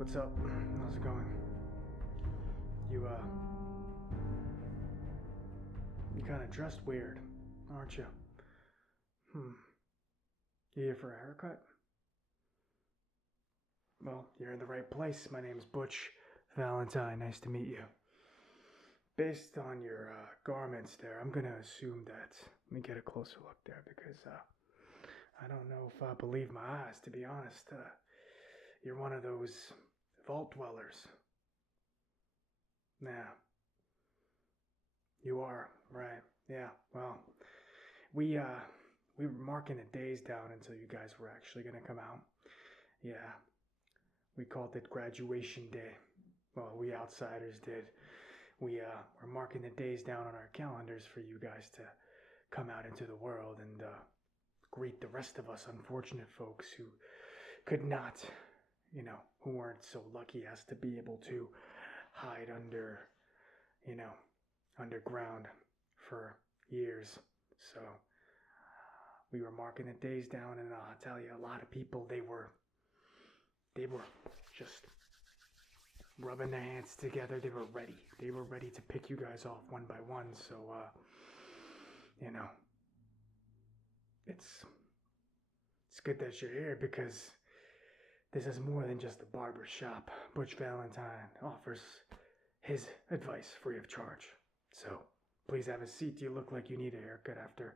What's up? How's it going? You kind of dressed weird, aren't you? You here for a haircut? Well, you're in the right place. My name's Butch. Valentine, nice to meet you. Based on your garments there, I'm gonna assume that. Let me get a closer look there because I don't know if I believe my eyes, to be honest. You're one of those vault dwellers. Yeah. You are, right. Yeah, well, we were marking the days down until you guys were actually gonna come out. Yeah. We called it graduation day. Well, we outsiders did. We're marking the days down on our calendars for you guys to come out into the world and greet the rest of us unfortunate folks who could not, who weren't so lucky as to be able to hide underground for years. So we were marking the days down, and I'll tell you, a lot of people, they were just rubbing their hands together. They were ready to pick you guys off one by one. So it's good that you're here, because this is more than just a barbershop. Butch Valentine offers his advice free of charge. So please have a seat. You look like you need a haircut after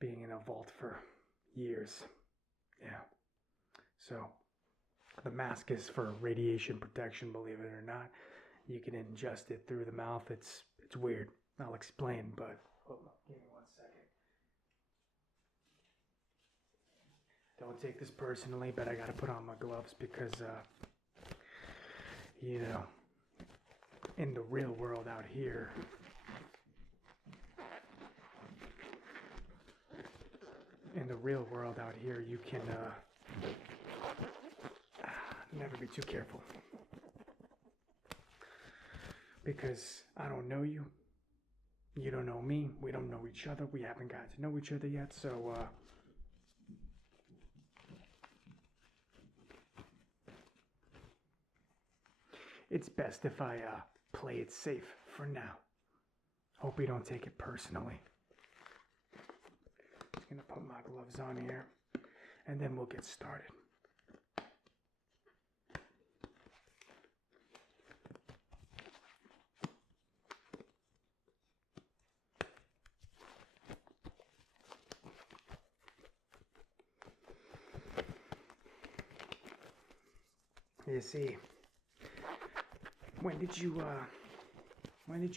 being in a vault for years. Yeah. So the mask is for radiation protection, believe it or not. You can ingest it through the mouth. It's weird. I'll explain, but hold on, give me 1 second. Don't take this personally, but I gotta put on my gloves because, in the real world out here, you can, never be too careful. Because I don't know you. You don't know me. We don't know each other. We haven't got to know each other yet. So, it's best if I play it safe for now. Hope you don't take it personally. Just gonna put my gloves on here, and then we'll get started. You see, when did you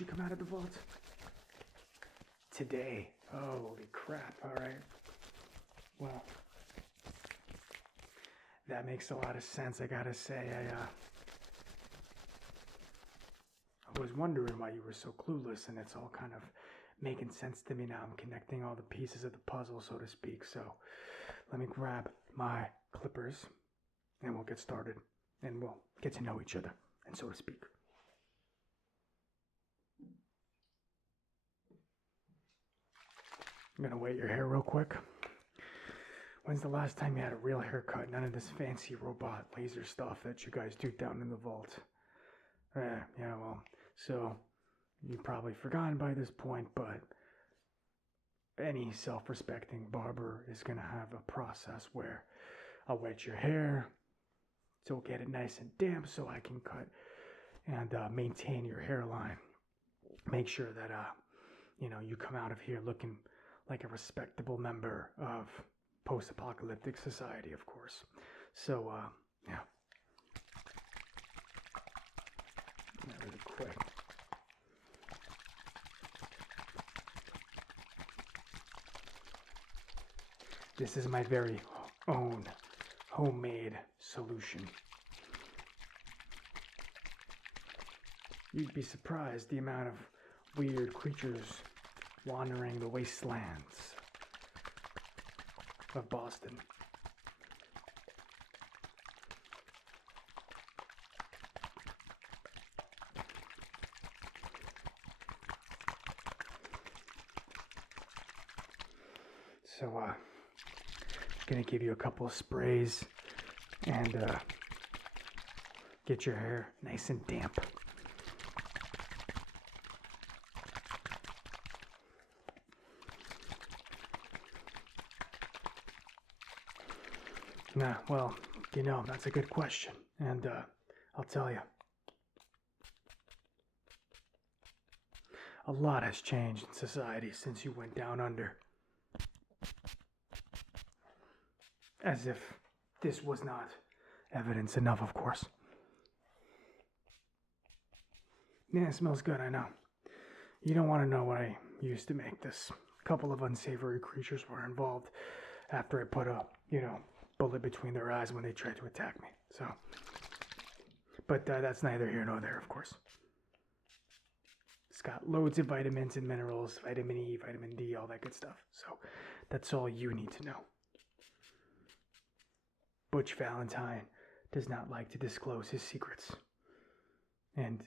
come out of the vault? Today. Holy crap, alright. Well, that makes a lot of sense, I gotta say. I was wondering why you were so clueless, and it's all kind of making sense to me now. I'm connecting all the pieces of the puzzle, so to speak. So let me grab my clippers, and we'll get started, and we'll get to know each other, and so to speak. I'm gonna wet your hair real quick. When's the last time you had a real haircut? None of this fancy robot laser stuff that you guys do down in the vault. Yeah, well, so you've probably forgotten by this point, but any self-respecting barber is gonna have a process where I'll wet your hair, so get it nice and damp so I can cut and maintain your hairline. Make sure that you come out of here looking like a respectable member of post-apocalyptic society, of course. So yeah. Really quick. This is my very own homemade solution. You'd be surprised the amount of weird creatures wandering the wastelands of Boston. So, gonna give you a couple of sprays and get your hair nice and damp. Nah, well, that's a good question. And I'll tell you. A lot has changed in society since you went down under. As if this was not evidence enough, of course. Yeah, it smells good, I know. You don't want to know what I used to make this. A couple of unsavory creatures were involved after I put a, bullet between their eyes when they tried to attack me. So, but that's neither here nor there, of course. It's got loads of vitamins and minerals, vitamin E, vitamin D, all that good stuff. So that's all you need to know. Butch Valentine does not like to disclose his secrets and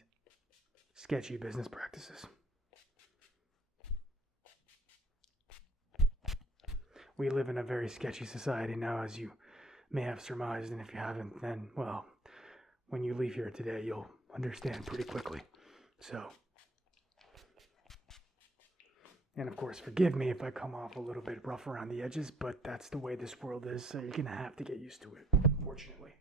sketchy business practices. We live in a very sketchy society now, as you may have surmised, and if you haven't, then, well, when you leave here today, you'll understand pretty quickly. So, and of course, forgive me if I come off a little bit rough around the edges, but that's the way this world is, so you're gonna have to get used to it, unfortunately.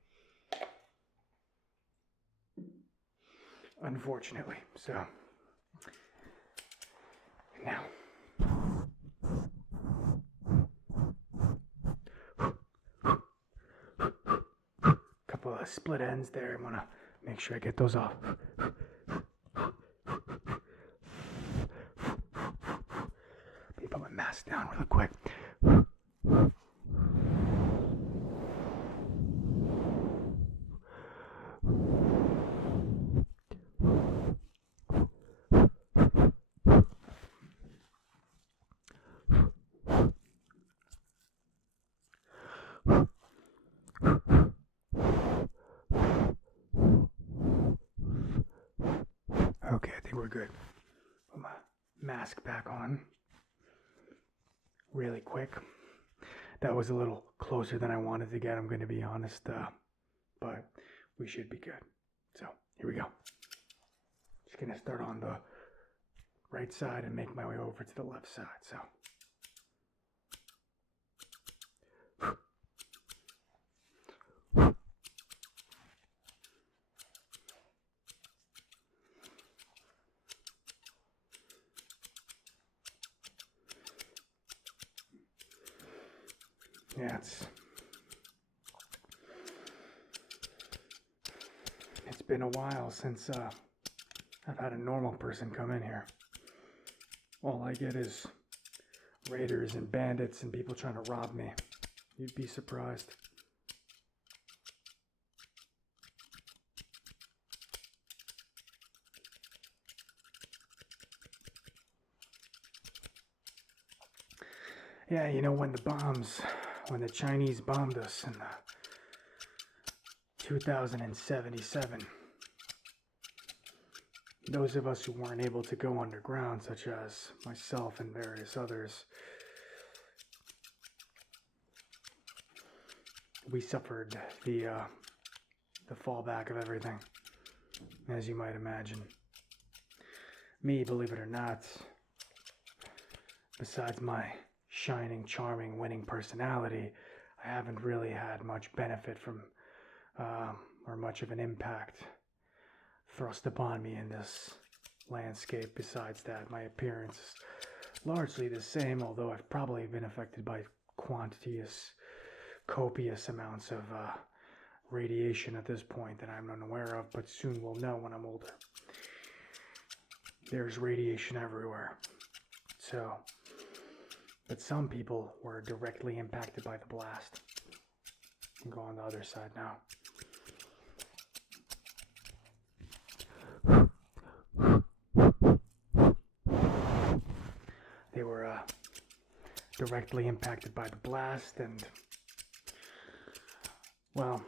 Unfortunately, so, now. Couple of split ends there, I wanna make sure I get those off. Put my mask down really quick. Okay, I think we're good. Put my mask back on. Really quick. That was a little closer than I wanted to get, I'm going to be honest, but we should be good. So, here we go. Just going to start on the right side and make my way over to the left side, so. Yeah, it's been a while since I've had a normal person come in here. All I get is raiders and bandits and people trying to rob me. You'd be surprised. Yeah, when the Chinese bombed us in 2077, those of us who weren't able to go underground, such as myself and various others, we suffered the fallback of everything, as you might imagine. Me, believe it or not, besides my shining, charming, winning personality, I haven't really had much benefit from, or much of an impact thrust upon me in this landscape. Besides that, my appearance is largely the same, although I've probably been affected by copious amounts of radiation at this point that I'm unaware of, but soon we'll know when I'm older. There's radiation everywhere. So, but some people were directly impacted by the blast. I'll go on the other side now. They were directly impacted by the blast, and, well,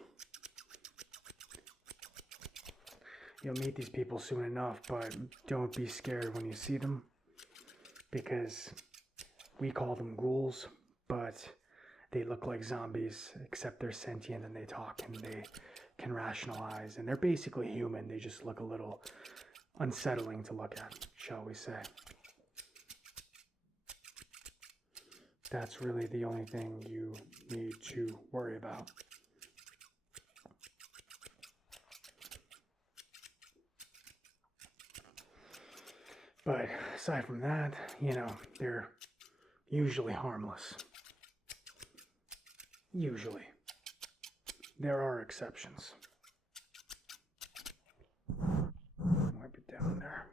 you'll meet these people soon enough, but don't be scared when you see them, because we call them ghouls, but they look like zombies, except they're sentient and they talk and they can rationalize. And they're basically human. They just look a little unsettling to look at, shall we say. That's really the only thing you need to worry about. But aside from that, you know, they're usually harmless. Usually. There are exceptions. Wipe it down there.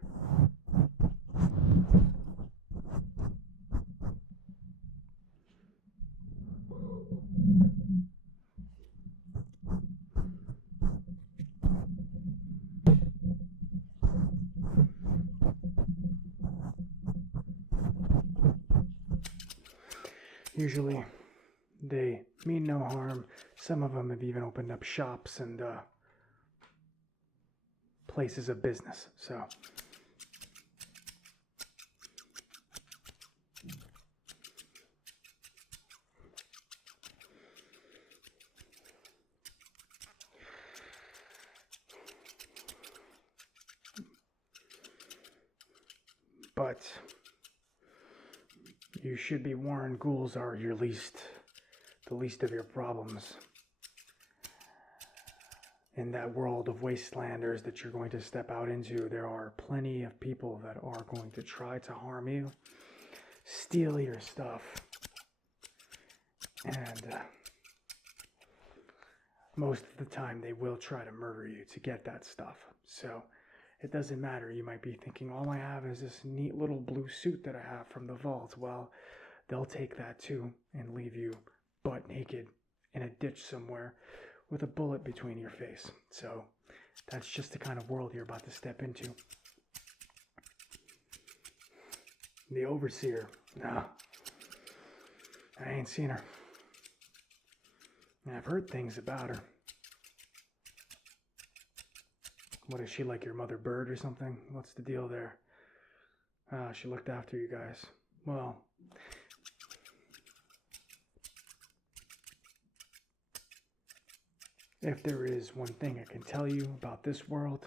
Usually, they mean no harm. Some of them have even opened up shops and places of business. So, but you should be warned, ghouls are the least of your problems. In that world of wastelanders that you're going to step out into, there are plenty of people that are going to try to harm you, steal your stuff, and most of the time they will try to murder you to get that stuff. So it doesn't matter. You might be thinking, all I have is this neat little blue suit that I have from the vault. Well, they'll take that too and leave you butt naked in a ditch somewhere with a bullet between your face. So that's just the kind of world you're about to step into. The overseer, no, I ain't seen her. And I've heard things about her. What is she, like your mother bird or something? What's the deal there? She looked after you guys. Well, if there is one thing I can tell you about this world,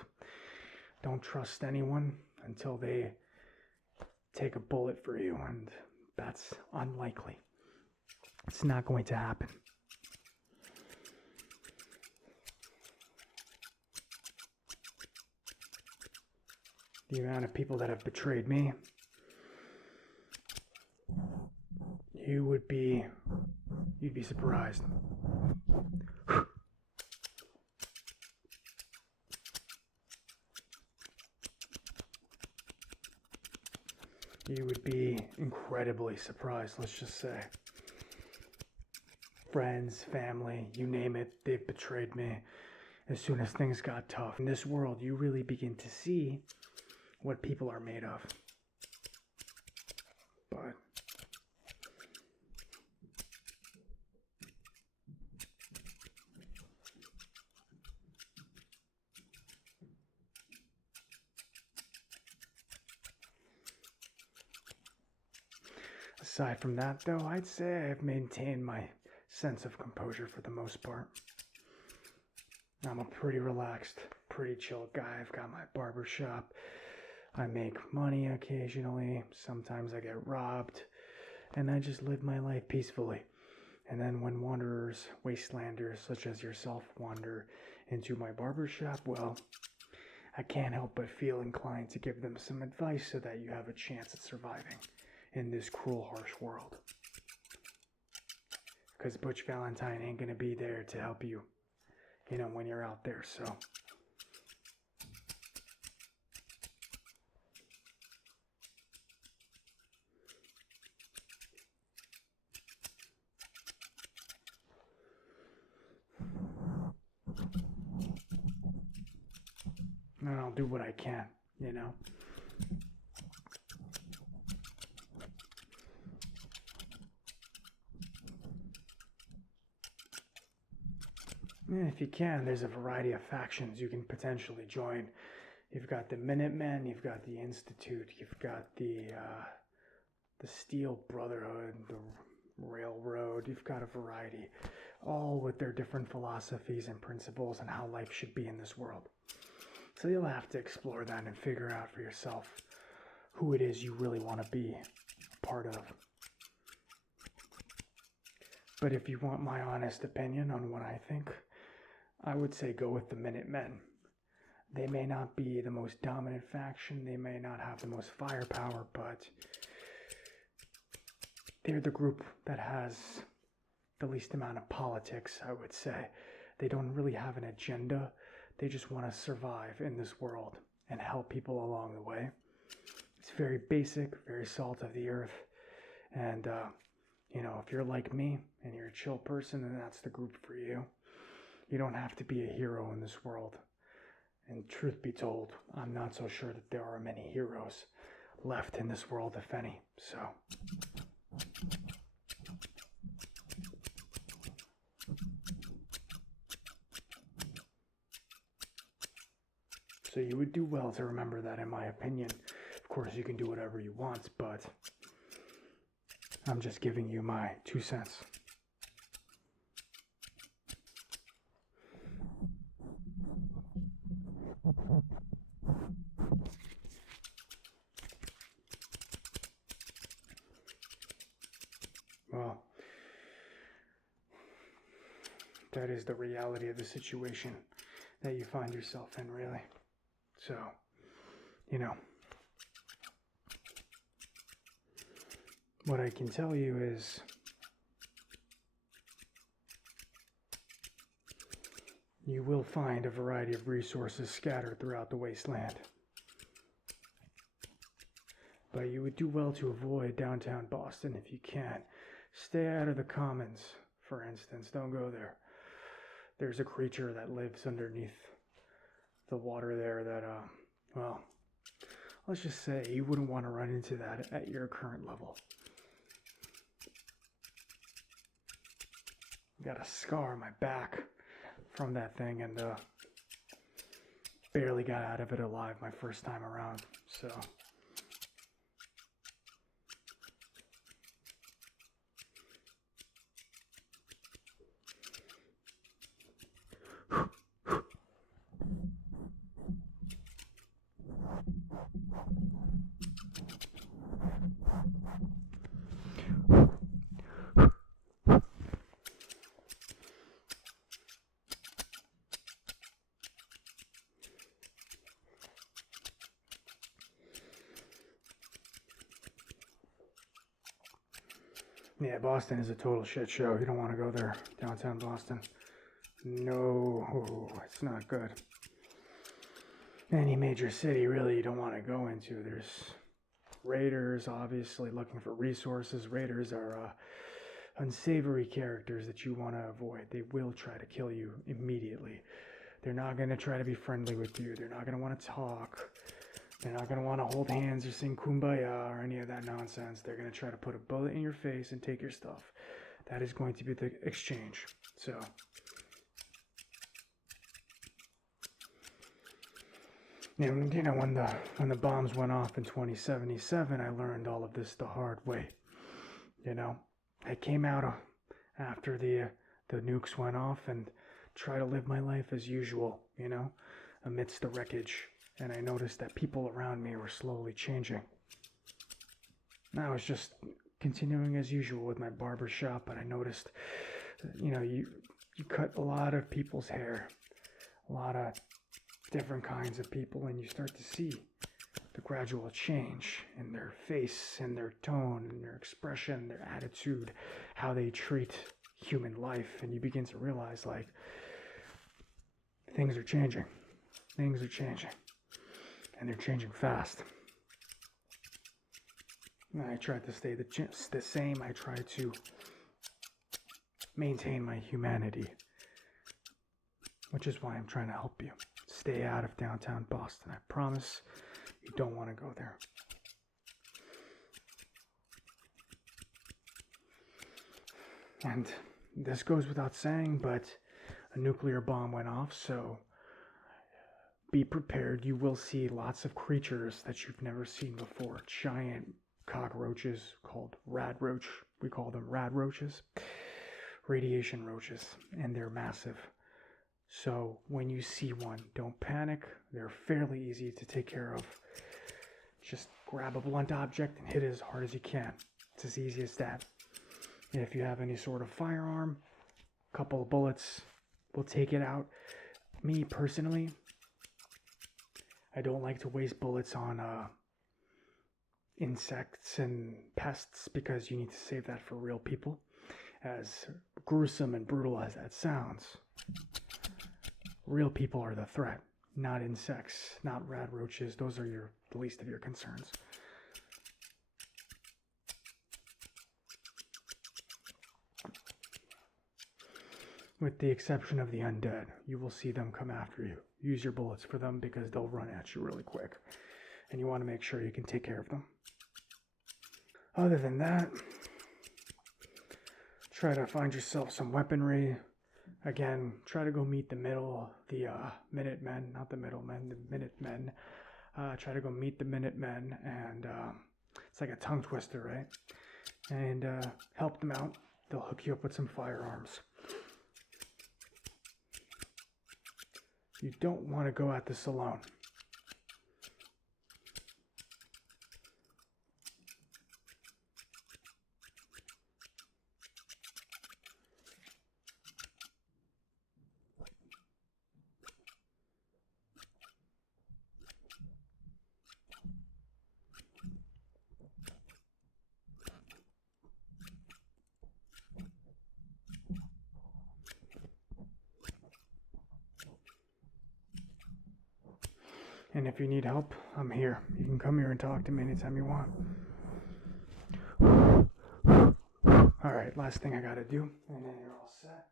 don't trust anyone until they take a bullet for you, and that's unlikely. It's not going to happen. The amount of people that have betrayed me, you'd be surprised. You would be incredibly surprised, let's just say. Friends, family, you name it, they've betrayed me as soon as things got tough. In this world, you really begin to see what people are made of. But aside from that, though, I'd say I've maintained my sense of composure for the most part. I'm a pretty relaxed, pretty chill guy. I've got my barbershop. I make money occasionally. Sometimes I get robbed. And I just live my life peacefully. And then when wanderers, wastelanders such as yourself wander into my barbershop, well, I can't help but feel inclined to give them some advice so that you have a chance at surviving in this cruel, harsh world. Because Butch Valentine ain't gonna be there to help you, when you're out there, so. And I'll do what I can, And if you can, there's a variety of factions you can potentially join. You've got the Minutemen, you've got the Institute, you've got the Steel Brotherhood, the railroad. You've got a variety, all with their different philosophies and principles and how life should be in this world. So you'll have to explore that and figure out for yourself who it is you really want to be a part of. But if you want my honest opinion on what I think, I would say go with the Minutemen. They may not be the most dominant faction, they may not have the most firepower, but they're the group that has the least amount of politics, I would say. They don't really have an agenda. They just want to survive in this world and help people along the way. It's very basic, very salt of the earth. And, if you're like me and you're a chill person, then that's the group for you. You don't have to be a hero in this world. And truth be told, I'm not so sure that there are many heroes left in this world, if any. So you would do well to remember that, in my opinion. Of course, you can do whatever you want, but I'm just giving you my 2 cents. Well, that is the reality of the situation that you find yourself in, really. So, what I can tell you is you will find a variety of resources scattered throughout the wasteland. But you would do well to avoid downtown Boston if you can. Stay out of the Commons, for instance. Don't go there. There's a creature that lives underneath the water there that, let's just say you wouldn't want to run into that at your current level. Got a scar on my back from that thing, and barely got out of it alive my first time around, so... Yeah, Boston is a total shit show. You don't want to go there, downtown Boston. No, it's not good. Any major city, really, you don't want to go into. There's raiders, obviously, looking for resources. Raiders are unsavory characters that you want to avoid. They will try to kill you immediately. They're not going to try to be friendly with you. They're not going to want to talk. They're not going to want to hold hands or sing Kumbaya or any of that nonsense. They're going to try to put a bullet in your face and take your stuff. That is going to be the exchange. So, and when the bombs went off in 2077, I learned all of this the hard way. I came out after the nukes went off and tried to live my life as usual, amidst the wreckage. And I noticed that people around me were slowly changing. And I was just continuing as usual with my barbershop, but I noticed, you cut a lot of people's hair, a lot of different kinds of people, and you start to see the gradual change in their face and their tone and their expression, their attitude, how they treat human life, and you begin to realize, things are changing. Things are changing. And they're changing fast. And I tried to stay the same. I tried to maintain my humanity, which is why I'm trying to help you. Stay out of downtown Boston. I promise you don't want to go there. And this goes without saying, but a nuclear bomb went off, so be prepared. You will see lots of creatures that you've never seen before. Giant cockroaches called rat roach We call them rad roaches, radiation roaches, and they're massive. So when you see one, don't panic. They're fairly easy to take care of. Just grab a blunt object and hit it as hard as you can. It's as easy as that. And if you have any sort of firearm, a couple of bullets will take it out. Me personally, I don't like to waste bullets on insects and pests because you need to save that for real people. As gruesome and brutal as that sounds, real people are the threat, not insects, not rad roaches. Those are the least of your concerns. With the exception of the undead, you will see them come after you. Use your bullets for them because they'll run at you really quick. And you want to make sure you can take care of them. Other than that, try to find yourself some weaponry. Again, try to go meet the Minutemen, not the middlemen, the Minutemen. Try to go meet the Minutemen, and it's like a tongue twister, right? And help them out. They'll hook you up with some firearms. You don't want to go at this alone. And if you need help, I'm here. You can come here and talk to me anytime you want. Alright, last thing I gotta do, and then you're all set.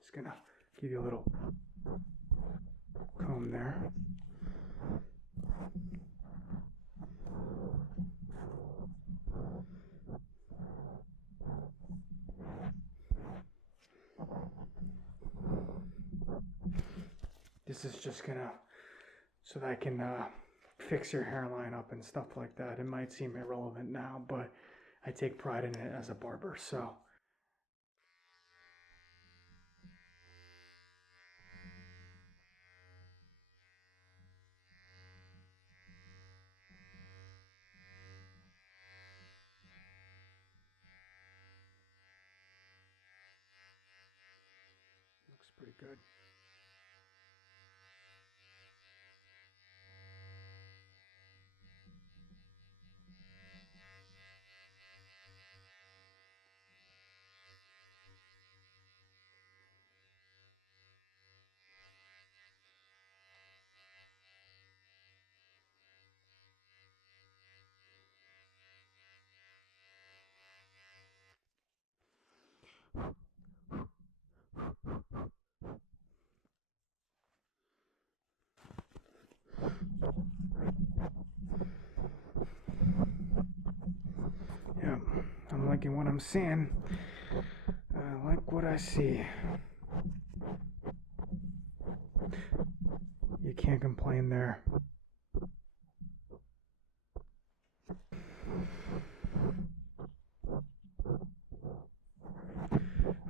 Just gonna give you a little comb there. This is just gonna, so that I can fix your hairline up and stuff like that. It might seem irrelevant now, but I take pride in it as a barber, so. Looks pretty good. Yeah, I'm liking what I'm seeing. I like what I see. You can't complain there.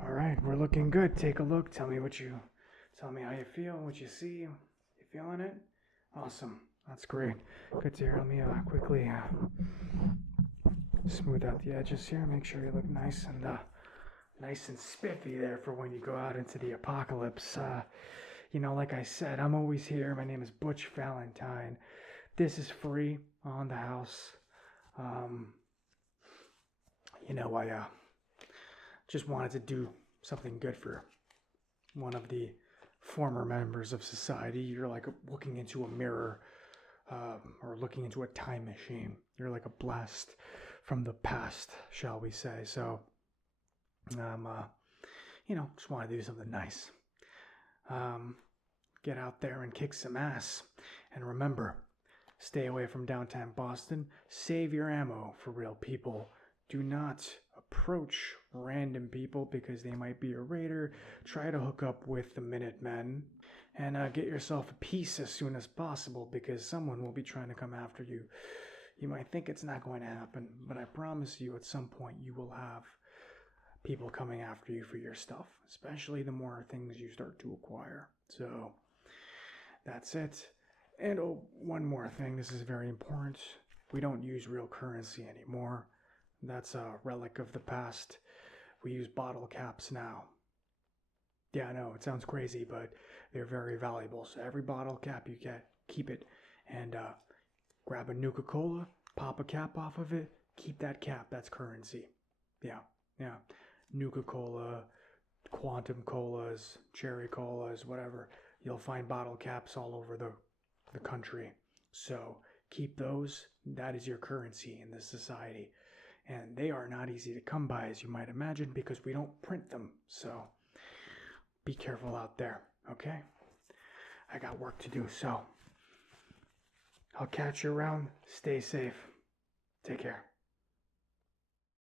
Alright, we're looking good. Take a look. Tell me how you feel, what you see. You feeling it? Awesome. That's great. Good to hear. Let me quickly smooth out the edges here. Make sure you look nice and spiffy there for when you go out into the apocalypse. Like I said, I'm always here. My name is Butch Valentine. This is free on the house. I just wanted to do something good for one of the former members of society. You're like looking into a mirror, or looking into a time machine. You're like a blast from the past, shall we say. So, just want to do something nice. Get out there and kick some ass. And remember, stay away from downtown Boston. Save your ammo for real people. Do not approach random people because they might be a raider. Try to hook up with the Minutemen and get yourself a piece as soon as possible because someone will be trying to come after you. You might think it's not going to happen, but I promise you at some point you will have people coming after you for your stuff, especially the more things you start to acquire. So that's it. And oh, one more thing, this is very important. We don't use real currency anymore. That's a relic of the past. We use bottle caps now. Yeah, I know, it sounds crazy, but they're very valuable. So every bottle cap you get, keep it. And grab a Nuka-Cola, pop a cap off of it, keep that cap. That's currency. Yeah. Nuka-Cola, Quantum Colas, Cherry Colas, whatever. You'll find bottle caps all over the country. So keep those. That is your currency in this society. And they are not easy to come by, as you might imagine, because we don't print them. So be careful out there, okay? I got work to do, so I'll catch you around. Stay safe. Take care.